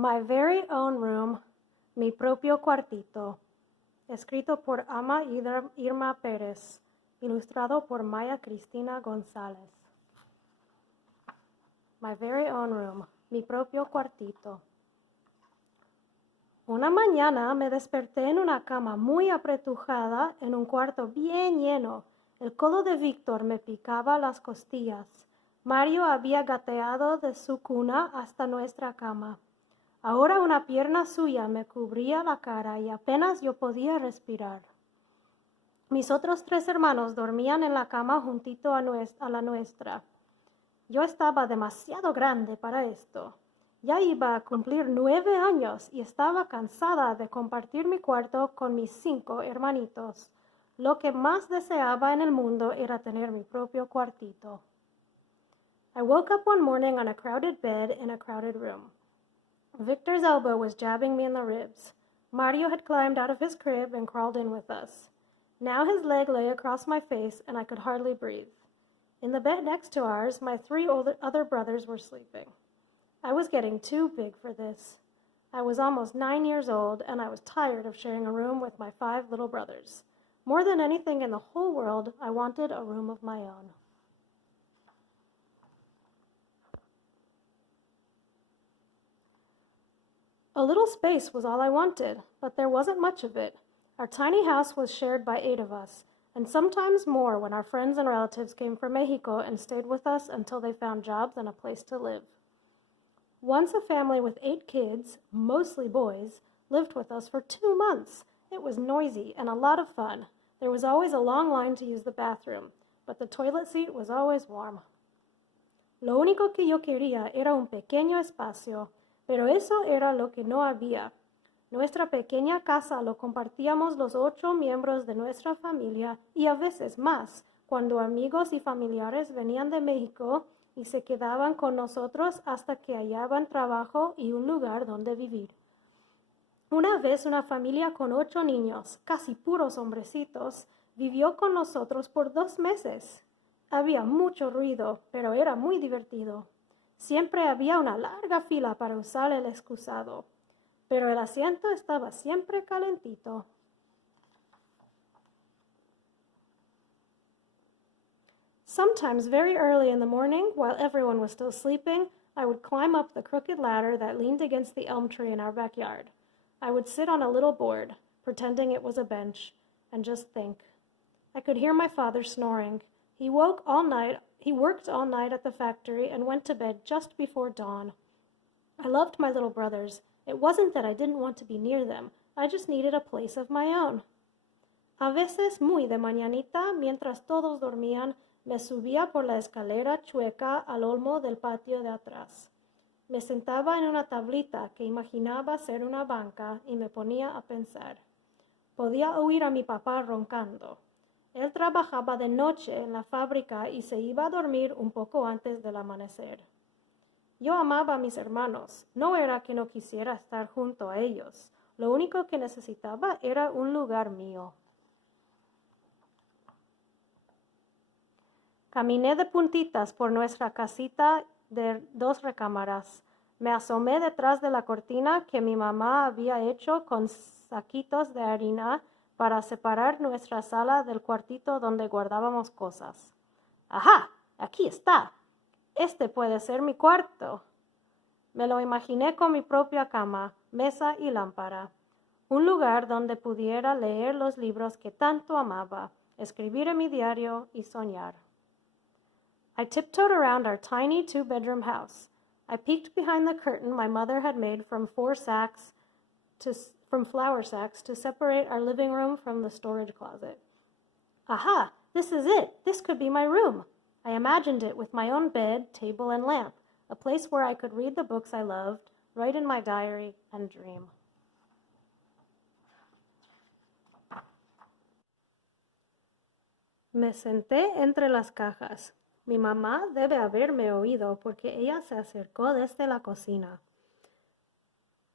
My Very Own Room, Mi Propio Cuartito, escrito por Ama Irma Pérez, ilustrado por Maya Cristina González. My Very Own Room, Mi Propio Cuartito. Una mañana me desperté en una cama muy apretujada en un cuarto bien lleno. El codo de Víctor me picaba las costillas. Mario había gateado de su cuna hasta nuestra cama. Ahora una pierna suya me cubría la cara y apenas yo podía respirar. Mis otros 3 hermanos dormían en la cama juntito a la nuestra. Yo estaba demasiado grande para esto. Ya iba a cumplir 9 años y estaba cansada de compartir mi cuarto con mis 5 hermanitos. Lo que más deseaba en el mundo era tener mi propio cuartito. I woke up one morning on a crowded bed in a crowded room. Victor's elbow was jabbing me in the ribs. Mario had climbed out of his crib and crawled in with us. Now his leg lay across my face and I could hardly breathe. In the bed next to ours, my 3 other brothers were sleeping. I was getting too big for this. I was almost 9 years old and I was tired of sharing a room with my 5 little brothers. More than anything in the whole world, I wanted a room of my own. A little space was all I wanted, but there wasn't much of it. Our tiny house was shared by 8 of us, and sometimes more when our friends and relatives came from Mexico and stayed with us until they found jobs and a place to live. Once a family with 8 kids, mostly boys, lived with us for 2 months. It was noisy and a lot of fun. There was always a long line to use the bathroom, but the toilet seat was always warm. Lo único que yo quería era un pequeño espacio, pero eso era lo que no había. Nuestra pequeña casa lo compartíamos los 8 miembros de nuestra familia y a veces más, cuando amigos y familiares venían de México y se quedaban con nosotros hasta que hallaban trabajo y un lugar donde vivir. Una vez una familia con 8 niños, casi puros hombrecitos, vivió con nosotros por 2 meses. Había mucho ruido, pero era muy divertido. Siempre había una larga fila para usar el excusado, pero el asiento estaba siempre calentito. Sometimes very early in the morning, while everyone was still sleeping, I would climb up the crooked ladder that leaned against the elm tree in our backyard. I would sit on a little board, pretending it was a bench, and just think. I could hear my father snoring. He worked all night at the factory and went to bed just before dawn. I loved my little brothers. It wasn't that I didn't want to be near them. I just needed a place of my own. A veces, muy de mañanita, mientras todos dormían, me subía por la escalera chueca al olmo del patio de atrás. Me sentaba en una tablita que imaginaba ser una banca y me ponía a pensar. Podía oír a mi papá roncando. Él trabajaba de noche en la fábrica y se iba a dormir un poco antes del amanecer. Yo amaba a mis hermanos. No era que no quisiera estar junto a ellos. Lo único que necesitaba era un lugar mío. Caminé de puntitas por nuestra casita de 2 recámaras. Me asomé detrás de la cortina que mi mamá había hecho con saquitos de harina para separar nuestra sala del cuartito donde guardábamos cosas. ¡Ajá! Aquí está. Este puede ser mi cuarto. Me lo imaginé con mi propia cama, mesa y lámpara. Un lugar donde pudiera leer los libros que tanto amaba, escribir en mi diario y soñar. I tiptoed around our tiny 2-bedroom house. I peeked behind the curtain my mother had made from flour sacks to separate our living room from the storage closet. Aha! This is it! This could be my room! I imagined it with my own bed, table, and lamp, a place where I could read the books I loved, write in my diary, and dream. Me senté entre las cajas. Mi mamá debe haberme oído porque ella se acercó desde la cocina.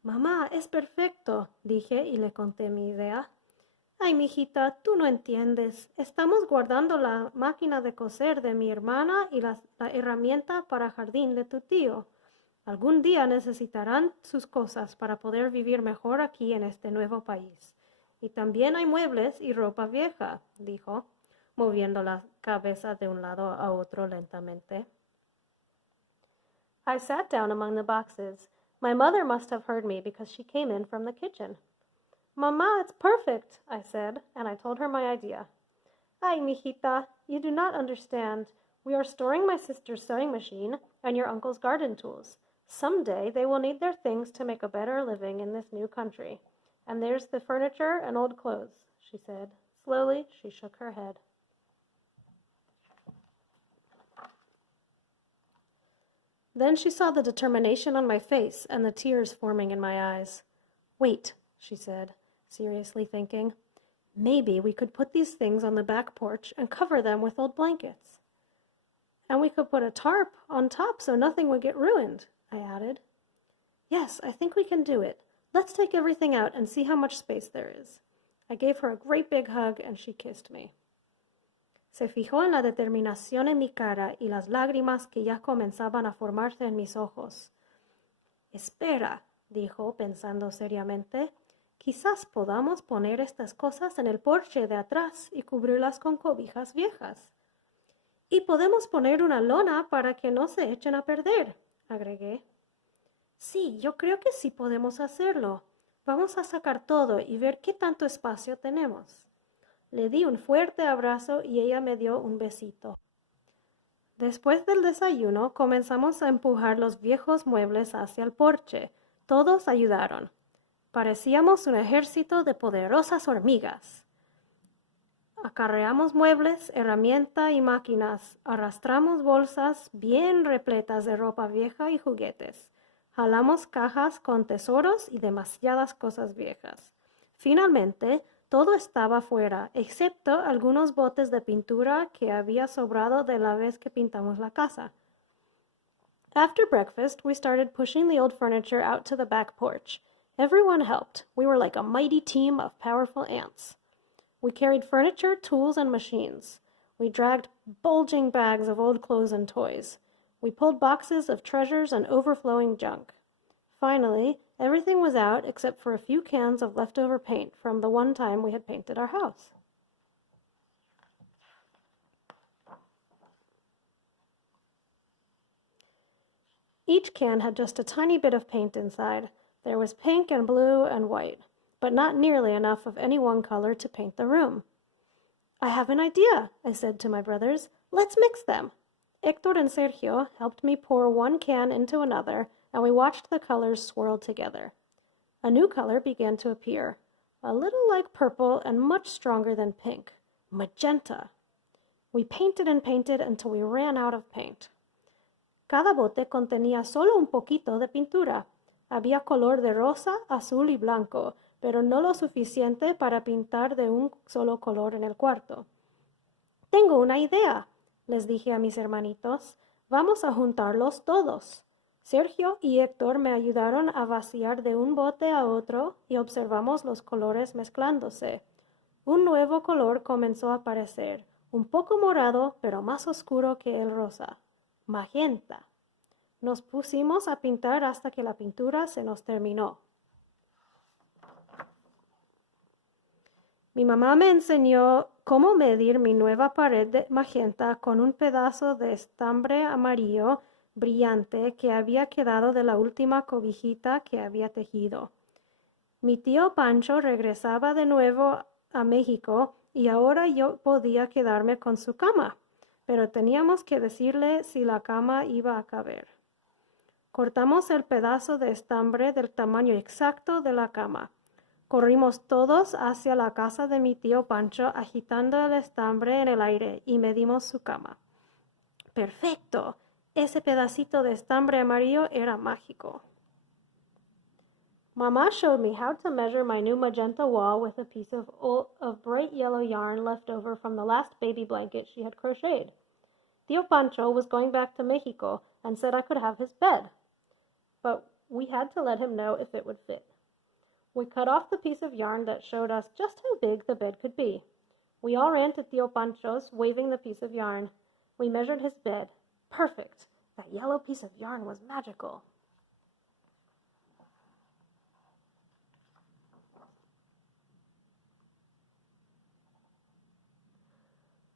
Mamá, es perfecto, dije y le conté mi idea. Ay, mijita, tú no entiendes. Estamos guardando la máquina de coser de mi hermana y la herramienta para jardín de tu tío. Algún día necesitarán sus cosas para poder vivir mejor aquí en este nuevo país. Y también hay muebles y ropa vieja, dijo, moviendo la cabeza de un lado a otro lentamente. I sat down among the boxes. My mother must have heard me because she came in from the kitchen. Mama, it's perfect, I said, and I told her my idea. Ay, mijita, you do not understand. We are storing my sister's sewing machine and your uncle's garden tools. Someday they will need their things to make a better living in this new country. And there's the furniture and old clothes, she said. Slowly, she shook her head. Then she saw the determination on my face and the tears forming in my eyes. Wait, she said, seriously thinking. Maybe we could put these things on the back porch and cover them with old blankets. And we could put a tarp on top so nothing would get ruined, I added. Yes, I think we can do it. Let's take everything out and see how much space there is. I gave her a great big hug and she kissed me. Se fijó en la determinación en mi cara y las lágrimas que ya comenzaban a formarse en mis ojos. Espera, dijo, pensando seriamente. Quizás podamos poner estas cosas en el porche de atrás y cubrirlas con cobijas viejas. Y podemos poner una lona para que no se echen a perder, agregué. Sí, yo creo que sí podemos hacerlo. Vamos a sacar todo y ver qué tanto espacio tenemos. Le di un fuerte abrazo y ella me dio un besito. Después del desayuno, comenzamos a empujar los viejos muebles hacia el porche. Todos ayudaron. Parecíamos un ejército de poderosas hormigas. Acarreamos muebles, herramientas y máquinas. Arrastramos bolsas bien repletas de ropa vieja y juguetes. Jalamos cajas con tesoros y demasiadas cosas viejas. Finalmente, todo estaba fuera, excepto algunos botes de pintura que había sobrado de la vez que pintamos la casa. After breakfast, we started pushing the old furniture out to the back porch. Everyone helped. We were like a mighty team of powerful ants. We carried furniture, tools, and machines. We dragged bulging bags of old clothes and toys. We pulled boxes of treasures and overflowing junk. Finally, everything was out except for a few cans of leftover paint from the one time we had painted our house. Each can had just a tiny bit of paint inside. There was pink and blue and white, but not nearly enough of any one color to paint the room. I have an idea, I said to my brothers. Let's mix them. Héctor and Sergio helped me pour one can into another, and we watched the colors swirl together. A new color began to appear, a little like purple and much stronger than pink, magenta. We painted and painted until we ran out of paint. Cada bote contenía solo un poquito de pintura. Había color de rosa, azul y blanco, pero no lo suficiente para pintar de un solo color en el cuarto. Tengo una idea, les dije a mis hermanitos. Vamos a juntarlos todos. Sergio y Héctor me ayudaron a vaciar de un bote a otro y observamos los colores mezclándose. Un nuevo color comenzó a aparecer, un poco morado, pero más oscuro que el rosa. Magenta. Nos pusimos a pintar hasta que la pintura se nos terminó. Mi mamá me enseñó cómo medir mi nueva pared de magenta con un pedazo de estambre amarillo brillante que había quedado de la última cobijita que había tejido. Mi tío Pancho regresaba de nuevo a México y ahora yo podía quedarme con su cama, pero teníamos que decirle si la cama iba a caber. Cortamos el pedazo de estambre del tamaño exacto de la cama. Corrimos todos hacia la casa de mi tío Pancho agitando el estambre en el aire y medimos su cama. ¡Perfecto! Ese pedacito de estambre amarillo era mágico. Mama showed me how to measure my new magenta wall with a piece of bright yellow yarn left over from the last baby blanket she had crocheted. Tío Pancho was going back to Mexico and said I could have his bed, but we had to let him know if it would fit. We cut off the piece of yarn that showed us just how big the bed could be. We all ran to Tío Pancho's, waving the piece of yarn. We measured his bed. Perfect. That yellow piece of yarn was magical.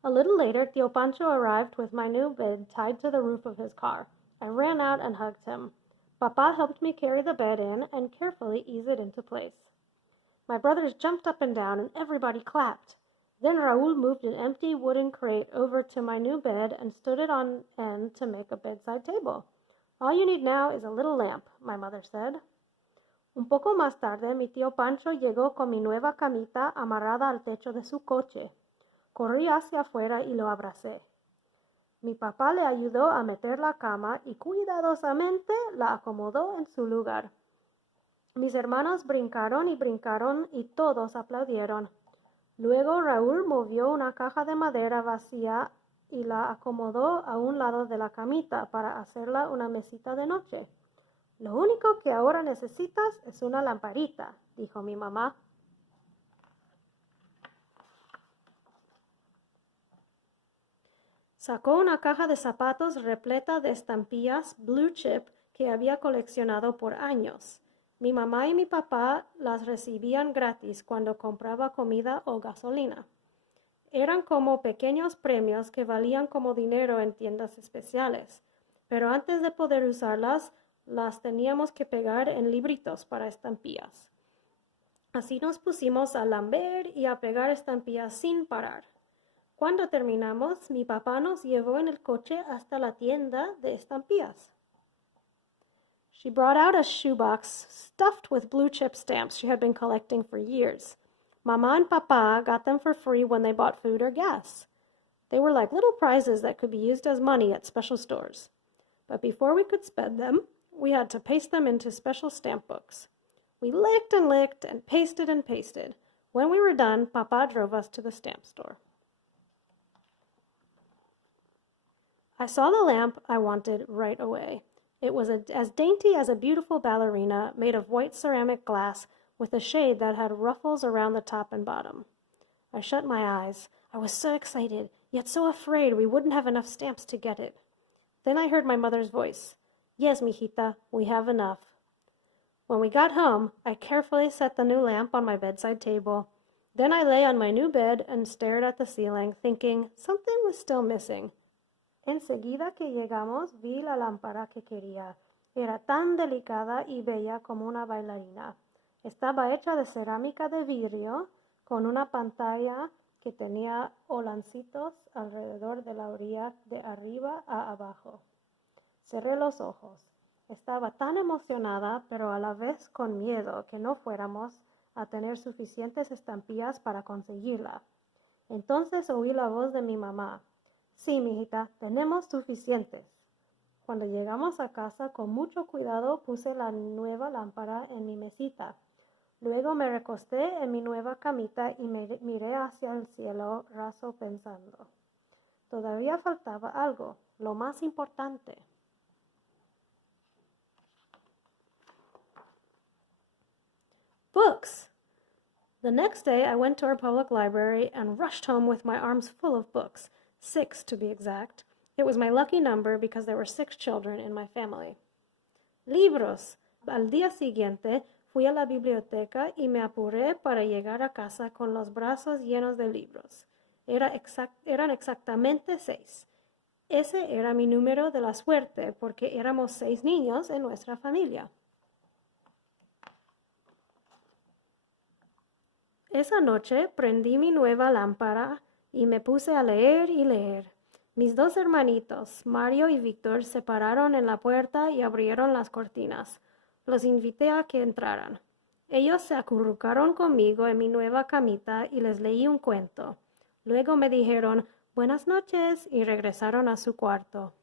A little later, Tío Pancho arrived with my new bed tied to the roof of his car. I ran out and hugged him. Papa helped me carry the bed in and carefully ease it into place. My brothers jumped up and down and everybody clapped. Then Raúl moved an empty wooden crate over to my new bed and stood it on end to make a bedside table. All you need now is a little lamp, my mother said. Un poco más tarde, mi tío Pancho llegó con mi nueva camita amarrada al techo de su coche. Corrí hacia afuera y lo abracé. Mi papá le ayudó a meter la cama y cuidadosamente la acomodó en su lugar. Mis hermanos brincaron y todos aplaudieron. Luego Raúl movió una caja de madera vacía y la acomodó a un lado de la camita para hacerla una mesita de noche. Lo único que ahora necesitas es una lamparita, dijo mi mamá. Sacó una caja de zapatos repleta de estampillas blue chip que había coleccionado por años. Mi mamá y mi papá las recibían gratis cuando compraba comida o gasolina. Eran como pequeños premios que valían como dinero en tiendas especiales, pero antes de poder usarlas, las teníamos que pegar en libritos para estampillas. Así nos pusimos a lamber y a pegar estampillas sin parar. Cuando terminamos, mi papá nos llevó en el coche hasta la tienda de estampillas. She brought out a shoebox stuffed with blue chip stamps she had been collecting for years. Mama and Papa got them for free when they bought food or gas. They were like little prizes that could be used as money at special stores. But before we could spend them, we had to paste them into special stamp books. We licked and pasted and pasted. When we were done, Papa drove us to the stamp store. I saw the lamp I wanted right away. It was as dainty as a beautiful ballerina made of white ceramic glass with a shade that had ruffles around the top and bottom. I shut my eyes. I was so excited, yet so afraid we wouldn't have enough stamps to get it. Then I heard my mother's voice. Yes, mijita, we have enough. When we got home, I carefully set the new lamp on my bedside table. Then I lay on my new bed and stared at the ceiling, thinking something was still missing. Enseguida que llegamos, vi la lámpara que quería. Era tan delicada y bella como una bailarina. Estaba hecha de cerámica de vidrio, con una pantalla que tenía holancitos alrededor de la orilla de arriba a abajo. Cerré los ojos. Estaba tan emocionada, pero a la vez con miedo que no fuéramos a tener suficientes estampillas para conseguirla. Entonces oí la voz de mi mamá. Sí, mijita, tenemos suficientes. Cuando llegamos a casa, con mucho cuidado puse la nueva lámpara en mi mesita. Luego me recosté en mi nueva camita y miré hacia el cielo raso pensando. Todavía faltaba algo, lo más importante. Books! The next day I went to our public library and rushed home with my arms full of books. 6 to be exact. It was my lucky number because there were 6 children in my family. Libros. Al día siguiente fui a la biblioteca y me apuré para llegar a casa con los brazos llenos de libros. Eran exactamente 6. Ese era mi número de la suerte porque éramos 6 niños en nuestra familia. Esa noche prendí mi nueva lámpara y me puse a leer y leer. Mis 2 hermanitos, Mario y Víctor, se pararon en la puerta y abrieron las cortinas. Los invité a que entraran. Ellos se acurrucaron conmigo en mi nueva camita y les leí un cuento. Luego me dijeron, buenas noches, y regresaron a su cuarto.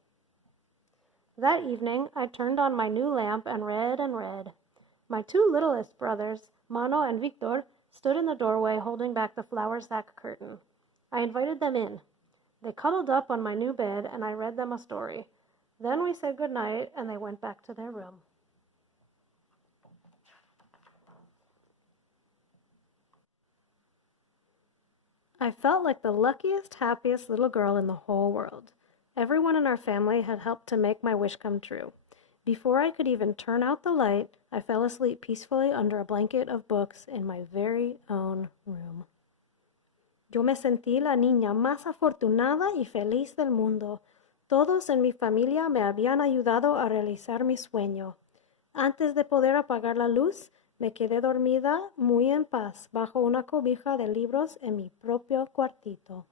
That evening, I turned on my new lamp and read and read. My 2 littlest brothers, Mano and Víctor, stood in the doorway holding back the flour sack curtain. I invited them in. They cuddled up on my new bed and I read them a story. Then we said good night and they went back to their room. I felt like the luckiest, happiest little girl in the whole world. Everyone in our family had helped to make my wish come true. Before I could even turn out the light, I fell asleep peacefully under a blanket of books in my very own room. Yo me sentí la niña más afortunada y feliz del mundo. Todos en mi familia me habían ayudado a realizar mi sueño. Antes de poder apagar la luz, me quedé dormida muy en paz bajo una cobija de libros en mi propio cuartito.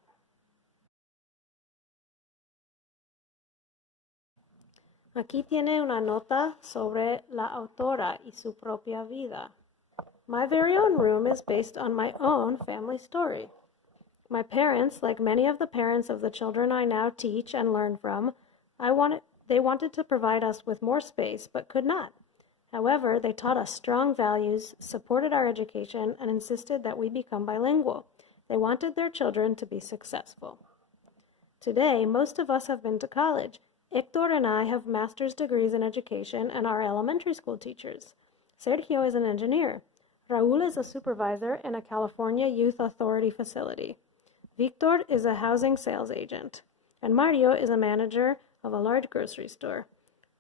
Aquí tiene una nota sobre la autora y su propia vida. My very own room is based on my own family story. My parents, like many of the parents of the children I now teach and learn from, they wanted to provide us with more space but could not. However, they taught us strong values, supported our education, and insisted that we become bilingual. They wanted their children to be successful. Today, most of us have been to college. Hector and I have master's degrees in education and are elementary school teachers. Sergio is an engineer. Raul is a supervisor in a California Youth Authority facility. Victor is a housing sales agent. And Mario is a manager of a large grocery store.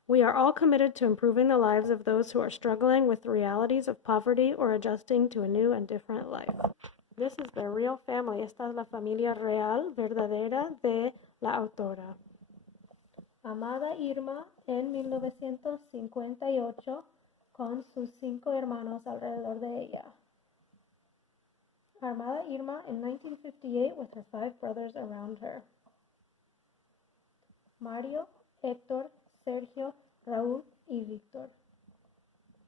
We are all committed to improving the lives of those who are struggling with the realities of poverty or adjusting to a new and different life. This is the real family. Esta es la familia real, verdadera de la autora. Amada Irma en 1958 con sus 5 hermanos alrededor de ella. Amada Irma in 1958 with her 5 brothers around her. Mario, Héctor, Sergio, Raúl y Víctor.